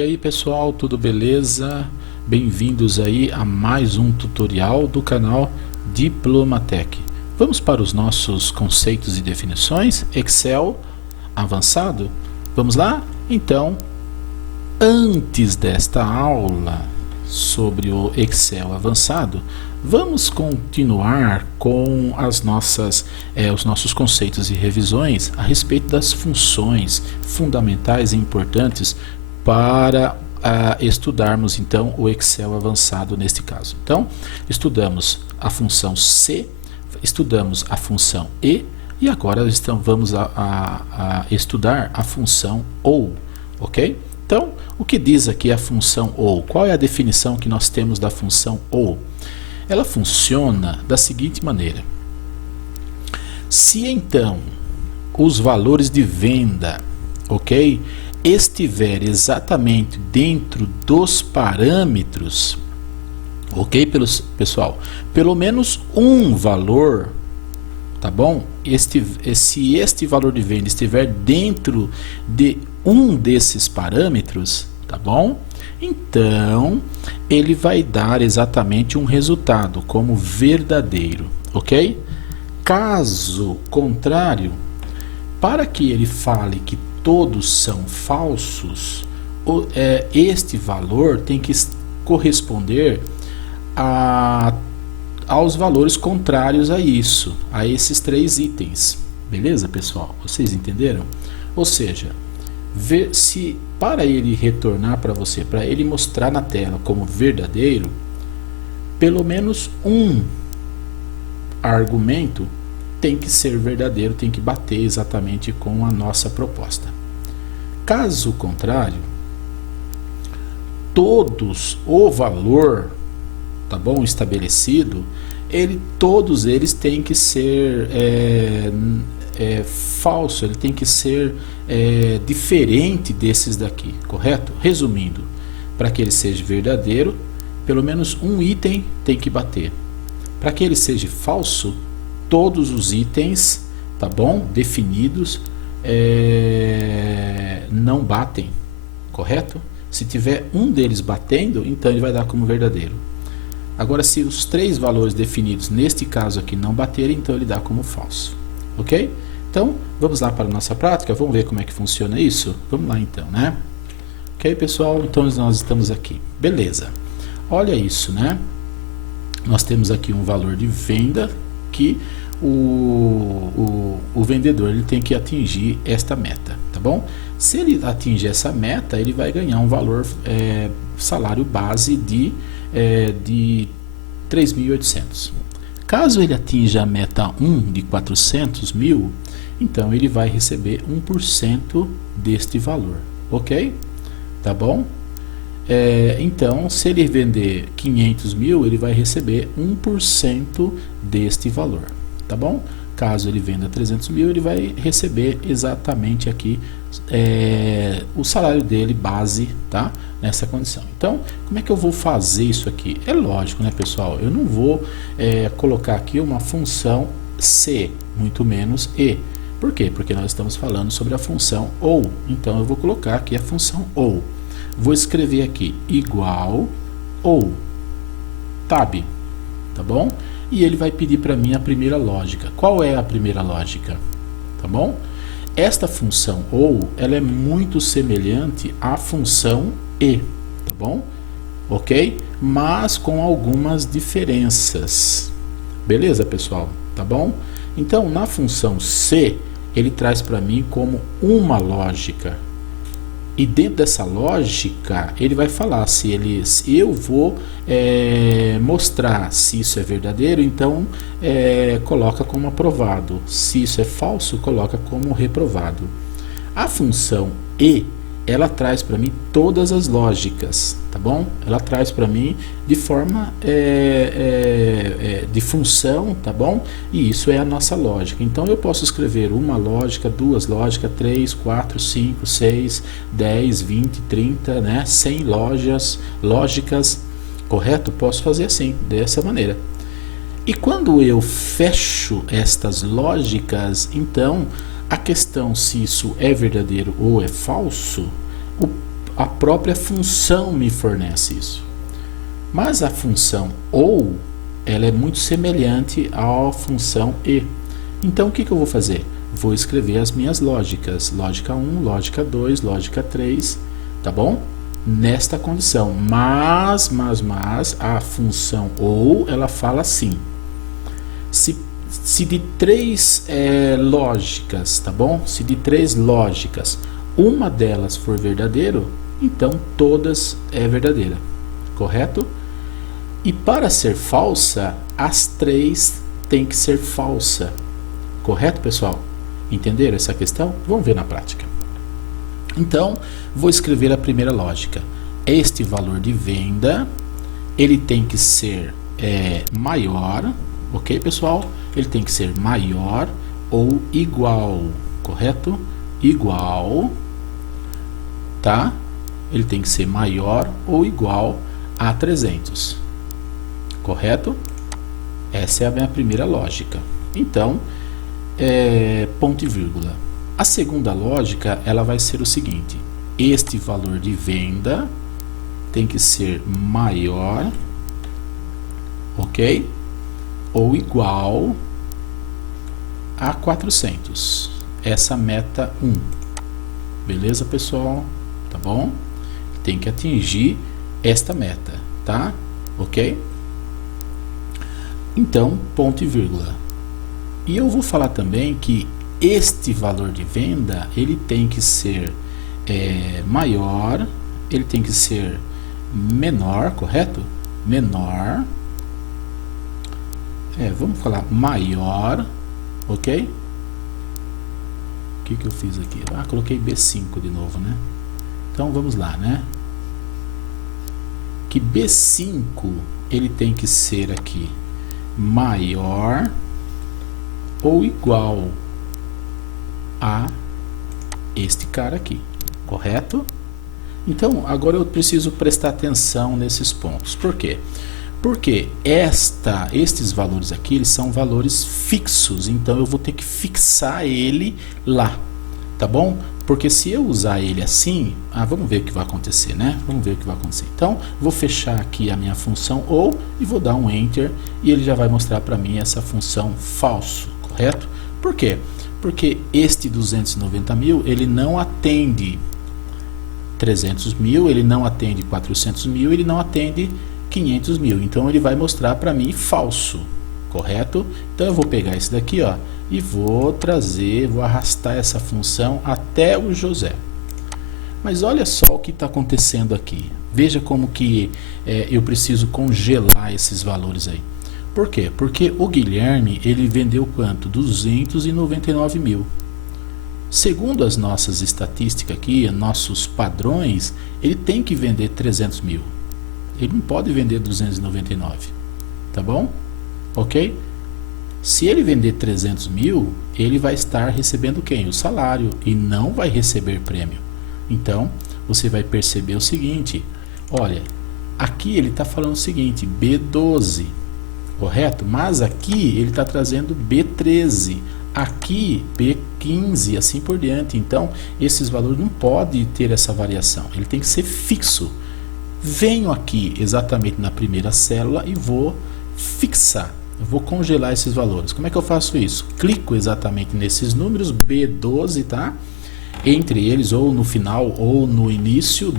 E aí pessoal, tudo beleza? Bem-vindos aí a mais um tutorial do canal Diplomatec. Vamos para os nossos conceitos e definições, Excel avançado? Vamos lá? Então, antes desta aula sobre o Excel avançado, vamos continuar com os nossos conceitos e revisões a respeito das funções fundamentais e importantes para estudarmos então o Excel avançado neste caso. Então, estudamos a função C, estudamos a função E e agora vamos a estudar a função OU, ok? Então, o que diz aqui a função OU? Qual é a definição que nós temos da função OU? Ela funciona da seguinte maneira: se então os valores de venda, ok, estiver exatamente dentro dos parâmetros, ok, pessoal, pelo menos um valor, tá bom? Se este valor de venda estiver dentro de um desses parâmetros, tá bom? Então, ele vai dar exatamente um resultado como verdadeiro, ok? Caso contrário, para que ele fale que todos são falsos, este valor tem que corresponder aos valores contrários a isso, a esses três itens. Beleza, pessoal? Vocês entenderam? Ou seja, se para ele retornar para você, para ele mostrar na tela como verdadeiro, pelo menos um argumento tem que ser verdadeiro, tem que bater exatamente com a nossa proposta. Caso contrário, o valor, tá bom, estabelecido, todos eles têm que ser falso, ele tem que ser diferente desses daqui, correto? Resumindo, para que ele seja verdadeiro, pelo menos um item tem que bater. Para que ele seja falso, todos os itens, tá bom, definidos, não batem, correto? Se tiver um deles batendo, então ele vai dar como verdadeiro. Agora, se os três valores definidos neste caso aqui não baterem, então ele dá como falso, ok? Então, vamos lá para a nossa prática, vamos ver como é que funciona isso? Vamos lá então, né? Ok, pessoal? Então, nós estamos aqui. Beleza. Olha isso, né? Nós temos aqui um valor de venda que o vendedor ele tem que atingir esta meta, tá bom? Se ele atingir essa meta, ele vai ganhar um valor, salário base de 3.800. Caso ele atinja a meta 1 de 400 mil, então ele vai receber 1% deste valor, ok? Tá bom? Então, se ele vender 500 mil, ele vai receber 1% deste valor, tá bom? Caso ele venda 300 mil, ele vai receber exatamente aqui o salário dele base, tá? Nessa condição. Então, como é que eu vou fazer isso aqui? É lógico, né, pessoal? Eu não vou colocar aqui uma função C, muito menos E. Por quê? Porque nós estamos falando sobre a função OU. Então, eu vou colocar aqui a função OU. Vou escrever aqui igual OU tab, tá bom? E ele vai pedir para mim a primeira lógica. Qual é a primeira lógica? Tá bom? Esta função OU, ela é muito semelhante à função E, tá bom? Ok? Mas com algumas diferenças. Beleza, pessoal? Tá bom? Então, na função C, ele traz para mim como uma lógica. E dentro dessa lógica, ele vai falar se eu vou mostrar se isso é verdadeiro, então coloca como aprovado. Se isso é falso, coloca como reprovado. A função E, ela traz para mim todas as lógicas, tá bom? Ela traz para mim de forma de função, tá bom? E isso é a nossa lógica. Então eu posso escrever uma lógica, duas lógicas, 3, 4, 5, 6, 10, 20, 30, né? 100 lógicas, correto? Posso fazer assim, dessa maneira. E quando eu fecho estas lógicas, então a questão se isso é verdadeiro ou é falso, a própria função me fornece isso. Mas a função OU, ela é muito semelhante à função E. Então o que eu vou fazer? Vou escrever as minhas lógicas. Lógica 1, lógica 2, lógica 3, tá bom? Nesta condição. Mas a função OU, ela fala assim. Se de 3 lógicas, tá bom? Se de 3 lógicas, uma delas for verdadeiro, então todas é verdadeira, correto? E para ser falsa, as 3 têm que ser falsa, correto, pessoal? Entenderam essa questão? Vamos ver na prática. Então, vou escrever a primeira lógica. Este valor de venda, ele tem que ser maior, ok, pessoal? Ele tem que ser maior ou igual, correto? Igual, tá? Ele tem que ser maior ou igual a 300, correto? Essa é a minha primeira lógica. Então, ponto e vírgula. A segunda lógica, ela vai ser o seguinte: este valor de venda tem que ser maior, ok? Ou igual a 400. Essa meta 1. Beleza, pessoal? Tá bom? Tem que atingir esta meta, tá? Ok? Então, ponto e vírgula. E eu vou falar também que este valor de venda, ele tem que ser maior, ele tem que ser menor, correto? Menor. Vamos falar maior, ok? O que eu fiz aqui? Coloquei B5 de novo, né? Então vamos lá, né? Que B5 ele tem que ser aqui maior ou igual a este cara aqui, correto? Então agora eu preciso prestar atenção nesses pontos. Por quê? Porque estes valores aqui, eles são valores fixos, então eu vou ter que fixar ele lá, tá bom? Porque se eu usar ele assim, vamos ver o que vai acontecer, né? Vamos ver o que vai acontecer. Então, vou fechar aqui a minha função OU e vou dar um Enter e ele já vai mostrar para mim essa função falso, correto? Por quê? Porque este 290 mil, ele não atende 300 mil, ele não atende 400 mil, ele não atende 500 mil, então ele vai mostrar para mim falso, correto? Então eu vou pegar esse daqui, ó, e vou trazer, vou arrastar essa função até o José. Mas olha só o que está acontecendo aqui. Veja como que eu preciso congelar esses valores aí. Por quê? Porque o Guilherme, ele vendeu quanto? 299 mil. Segundo as nossas estatísticas aqui, nossos padrões, ele tem que vender 300 mil. Ele não pode vender 299, tá bom? Ok? Se ele vender 300 mil, ele vai estar recebendo quem? O salário, e não vai receber prêmio. Então, você vai perceber o seguinte, olha, aqui ele está falando o seguinte, B12, correto? Mas aqui ele está trazendo B13, aqui B15, assim por diante. Então, esses valores não podem ter essa variação, ele tem que ser fixo. Venho aqui exatamente na primeira célula e vou fixar, eu vou congelar esses valores. Como é que eu faço isso? Clico exatamente nesses números, B12, tá? Entre eles, ou no final, ou no início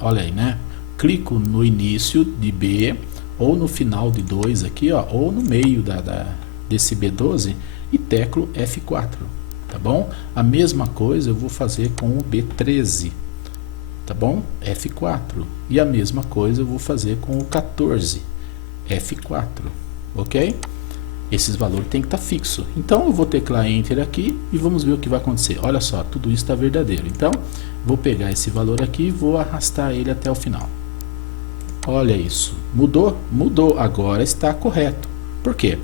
olha aí, né? Clico no início de B, ou no final de 2 aqui, ó, ou no meio desse B12 e teclo F4, tá bom? A mesma coisa eu vou fazer com o B13. Tá bom? F4. E a mesma coisa eu vou fazer com o 14. F4. Ok? Esses valores tem que estar fixo. Então eu vou teclar Enter aqui e vamos ver o que vai acontecer. Olha só, tudo isso está verdadeiro. Então, vou pegar esse valor aqui e vou arrastar ele até o final. Olha isso. Mudou? Mudou. Agora está correto. Por quê?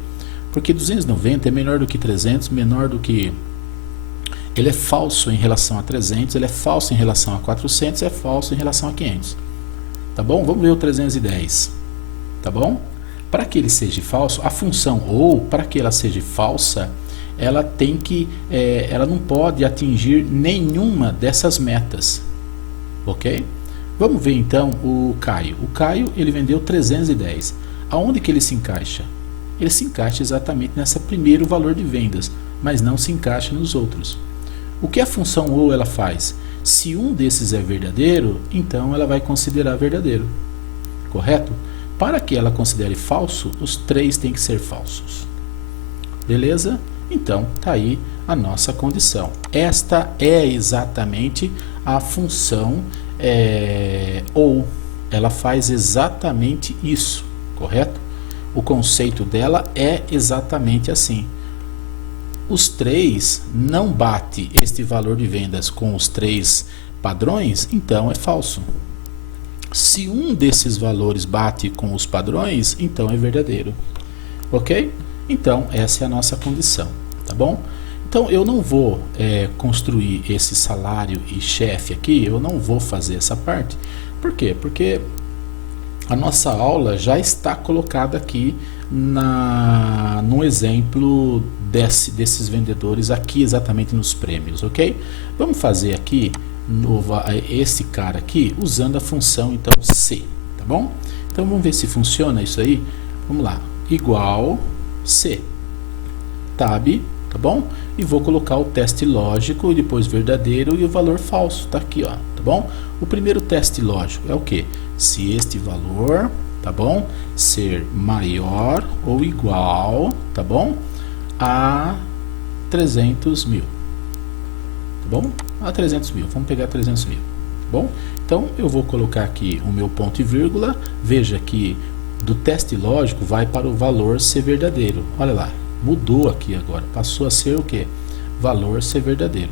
Porque 290 é menor do que 300, menor do que... Ele é falso em relação a 300, ele é falso em relação a 400, é falso em relação a 500. Tá bom? Vamos ver o 310. Tá bom? Para que ele seja falso, a função OU, para que ela seja falsa, ela tem que, ela não pode atingir nenhuma dessas metas. ok? Vamos ver então o Caio. O Caio, ele vendeu 310. Aonde que ele se encaixa? Ele se encaixa exatamente nesse primeiro valor de vendas, mas não se encaixa nos outros. O que a função ou ela faz? Se um desses é verdadeiro, então ela vai considerar verdadeiro, correto? Para que ela considere falso, os três têm que ser falsos. Beleza? Então, tá aí a nossa condição. Esta é exatamente a função ou. Ela faz exatamente isso, correto? O conceito dela é exatamente assim. Os três não bate este valor de vendas com os três padrões, então é falso. Se um desses valores bate com os padrões, então é verdadeiro. Ok? Então, essa é a nossa condição, tá bom? Então, eu não vou construir esse salário e chefe aqui, eu não vou fazer essa parte. Por quê? Porque a nossa aula já está colocada aqui no exemplo desses vendedores aqui, exatamente nos prêmios, ok? Vamos fazer aqui esse cara aqui usando a função então C, tá bom? Então vamos ver se funciona isso aí. Vamos lá, igual C, tab, tá bom? E vou colocar o teste lógico e depois verdadeiro e o valor falso, tá aqui, ó, tá bom? O primeiro teste lógico é o que? Se este valor, tá bom, ser maior ou igual, tá bom, a 300 mil, tá bom? A 300 mil, vamos pegar 300 mil, tá bom? Então eu vou colocar aqui o meu ponto e vírgula, veja que do teste lógico vai para o valor ser verdadeiro, olha lá, mudou aqui agora, passou a ser o que? Valor ser verdadeiro,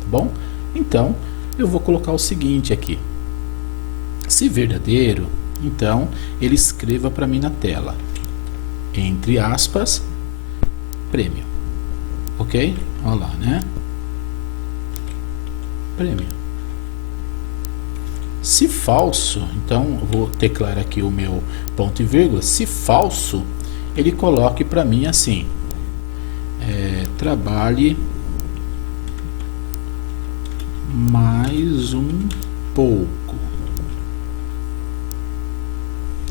tá bom? Então eu vou colocar o seguinte aqui, se verdadeiro, então ele escreva para mim na tela, entre aspas, prêmio, ok? Olha lá, né? Prêmio. Se falso, então eu vou teclar aqui o meu ponto e vírgula, se falso, ele coloque para mim assim, trabalhe mais um pouco.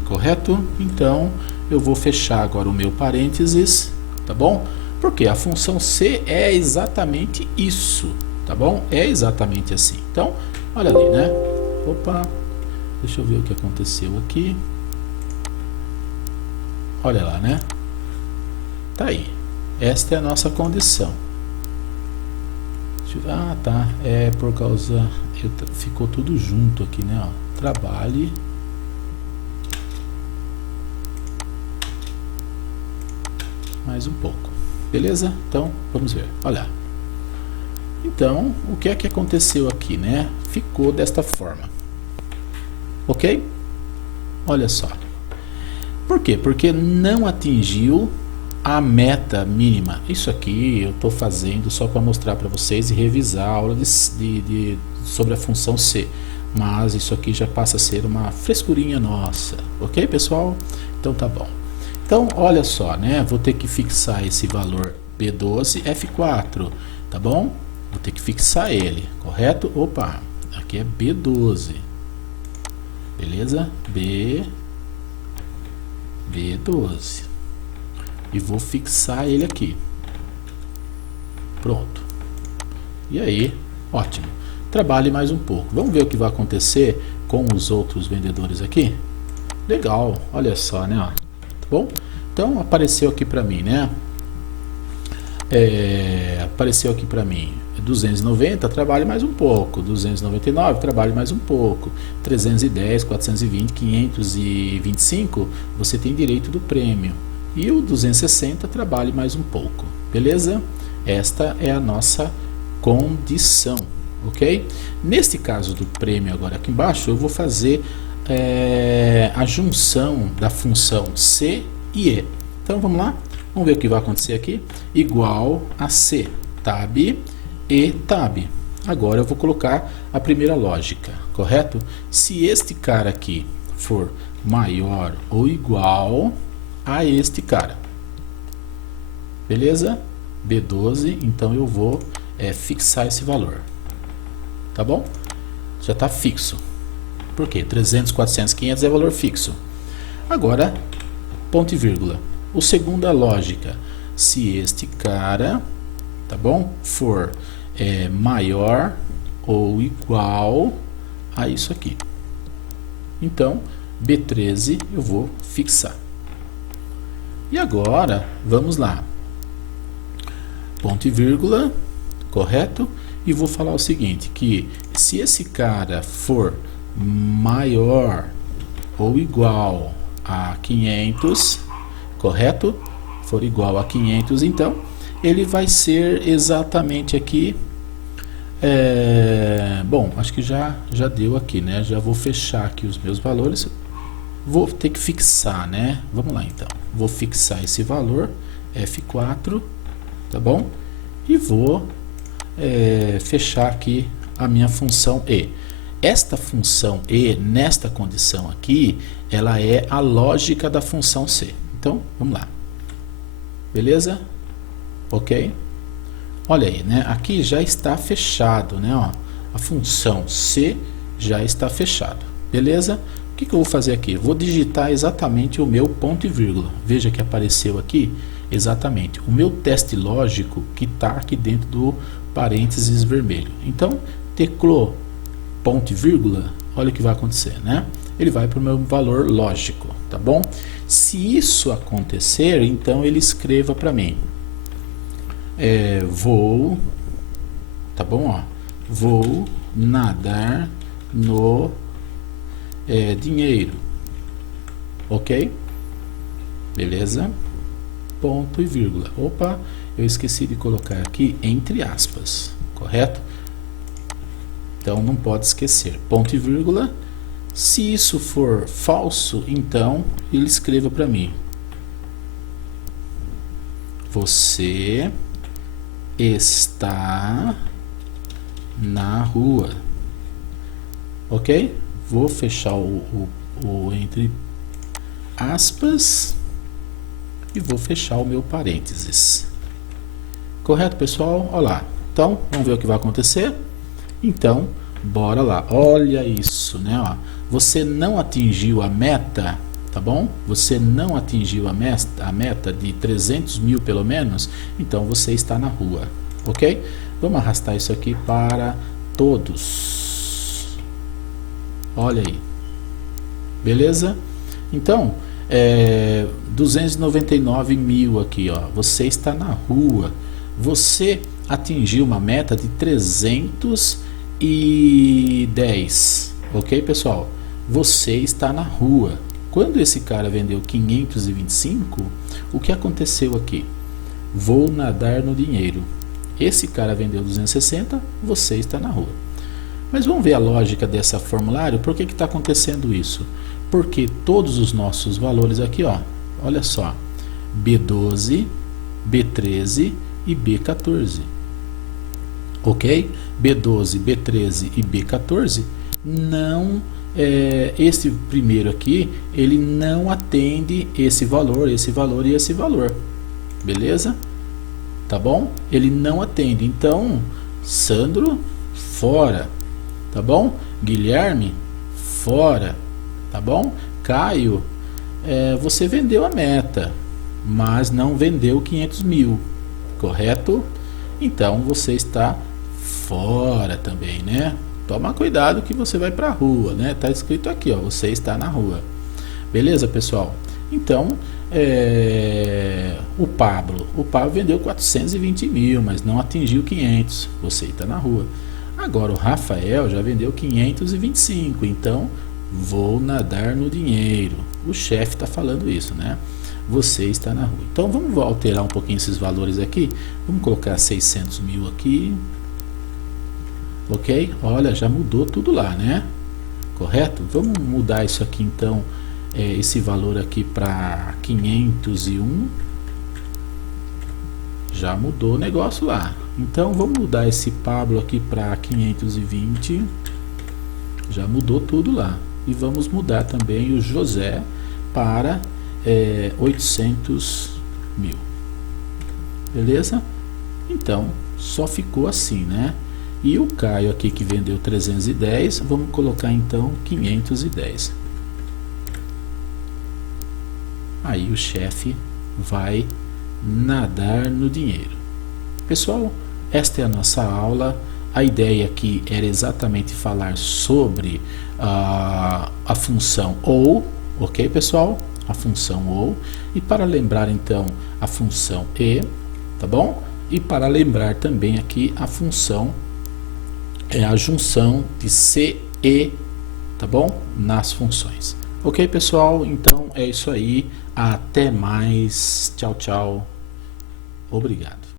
Correto? Então eu vou fechar agora o meu parênteses, tá bom? Porque a função C é exatamente isso, tá bom? É exatamente assim. Então, olha ali, né? Opa, deixa eu ver o que aconteceu aqui. Olha lá, né? Tá aí. Esta é a nossa condição. Ah, tá. É por causa... ficou tudo junto aqui, né? Ó. Trabalhe... mais um pouco, beleza? Então vamos ver, olha, então o que é que aconteceu aqui, né? Ficou desta forma, ok? Olha só, por quê? Porque não atingiu a meta mínima. Isso aqui eu estou fazendo só para mostrar para vocês e revisar a aula sobre a função C, mas isso aqui já passa a ser uma frescurinha nossa, ok, pessoal? Então tá bom. Então, olha só, né? Vou ter que fixar esse valor B12, F4, tá bom? Vou ter que fixar ele, correto? Opa, aqui é B12, beleza? B12. E vou fixar ele aqui. Pronto. E aí, ótimo. Trabalhe mais um pouco. Vamos ver o que vai acontecer com os outros vendedores aqui? Legal, olha só, né? Ó. Bom, então apareceu aqui para mim, né? Apareceu aqui para mim 290, trabalhe mais um pouco, 299, trabalhe mais um pouco, 310, 420, 525, você tem direito do prêmio, e o 260, trabalhe mais um pouco, beleza? Esta é a nossa condição, ok? Neste caso do prêmio agora aqui embaixo, eu vou fazer a junção da função C e E. Então vamos lá, vamos ver o que vai acontecer aqui. Igual a C, tab e tab. Agora eu vou colocar a primeira lógica, correto? Se este cara aqui for maior ou igual a este cara, beleza? B12, então eu vou fixar esse valor, tá bom? já está fixo. Por quê? 300, 400, 500 é valor fixo. Agora, ponto e vírgula. O segundo, a lógica. Se este cara, tá bom? For maior ou igual a isso aqui. Então, B13 eu vou fixar. E agora, vamos lá. Ponto e vírgula, correto? E vou falar o seguinte, que se esse cara for maior ou igual a 500, correto? For igual a 500, então, ele vai ser exatamente aqui, bom, acho que já deu aqui, né? Já vou fechar aqui os meus valores, vou ter que fixar, né? Vamos lá, então. Vou fixar esse valor, F4, tá bom? E vou fechar aqui a minha função E. Esta função E, nesta condição aqui, ela é a lógica da função C. Então, vamos lá. Beleza? Ok? Olha aí, né? Aqui já está fechado, né? Ó, a função C já está fechado. Beleza? O que eu vou fazer aqui? Vou digitar exatamente o meu ponto e vírgula. Veja que apareceu aqui exatamente o meu teste lógico que está aqui dentro do parênteses vermelho. Então, teclou ponto e vírgula, olha o que vai acontecer, né? Ele vai para o meu valor lógico, tá bom? Se isso acontecer, então ele escreva para mim. Vou, tá bom? Ó, vou nadar no dinheiro, ok? Beleza? Ponto e vírgula. Opa, eu esqueci de colocar aqui entre aspas, correto? Então não pode esquecer. Ponto e vírgula. Se isso for falso, então ele escreva para mim. Você está na rua. Ok? Vou fechar o entre aspas e vou fechar o meu parênteses. Correto, pessoal? Olha lá. Então, vamos ver o que vai acontecer? Então, bora lá. Olha isso, né? Ó, você não atingiu a meta, tá bom? Você não atingiu a meta de 300 mil pelo menos, então você está na rua, ok? Vamos arrastar isso aqui para todos. Olha aí. Beleza? Então, 299 mil aqui, ó. Você está na rua. Você atingiu uma meta de 310, ok, pessoal? Você está na rua. Quando esse cara vendeu 525, o que aconteceu aqui? Vou nadar no dinheiro. Esse cara vendeu 260, você está na rua. Mas vamos ver a lógica dessa formulário. Por que está acontecendo isso? Porque todos os nossos valores aqui, ó, olha só, B12, B13 e B14. Ok? B12, B13 e B14 não, esse primeiro aqui, ele não atende esse valor e esse valor. Beleza? Tá bom? Ele não atende. Então, Sandro, fora. Tá bom? Guilherme, fora. Tá bom? Caio, você vendeu a meta, mas não vendeu 500 mil. Correto? Então, você está fora também, né? Toma cuidado que você vai para a rua, né? Tá escrito aqui, ó, você está na rua. Beleza, pessoal? Então, o Pablo vendeu 420 mil, mas não atingiu 500. Você está na rua. Agora, o Rafael já vendeu 525, então vou nadar no dinheiro. O chefe está falando isso, né? Você está na rua. Então, vamos alterar um pouquinho esses valores aqui. Vamos colocar 600 mil aqui. Ok? Olha, já mudou tudo lá, né? Correto? Vamos mudar isso aqui, então, esse valor aqui para 501. Já mudou o negócio lá. Então, vamos mudar esse Pablo aqui para 520. Já mudou tudo lá. E vamos mudar também o José para 800 mil. Beleza? Então, só ficou assim, né? E o Caio aqui que vendeu 310, vamos colocar então 510. Aí o chefe vai nadar no dinheiro. Pessoal, esta é a nossa aula. A ideia aqui era exatamente falar sobre a função OU, ok, pessoal? A função OU. E para lembrar então a função E, tá bom? E para lembrar também aqui a função é a junção de C e, tá bom? Nas funções. Ok, pessoal? Então é isso aí. Até mais. Tchau, tchau. Obrigado.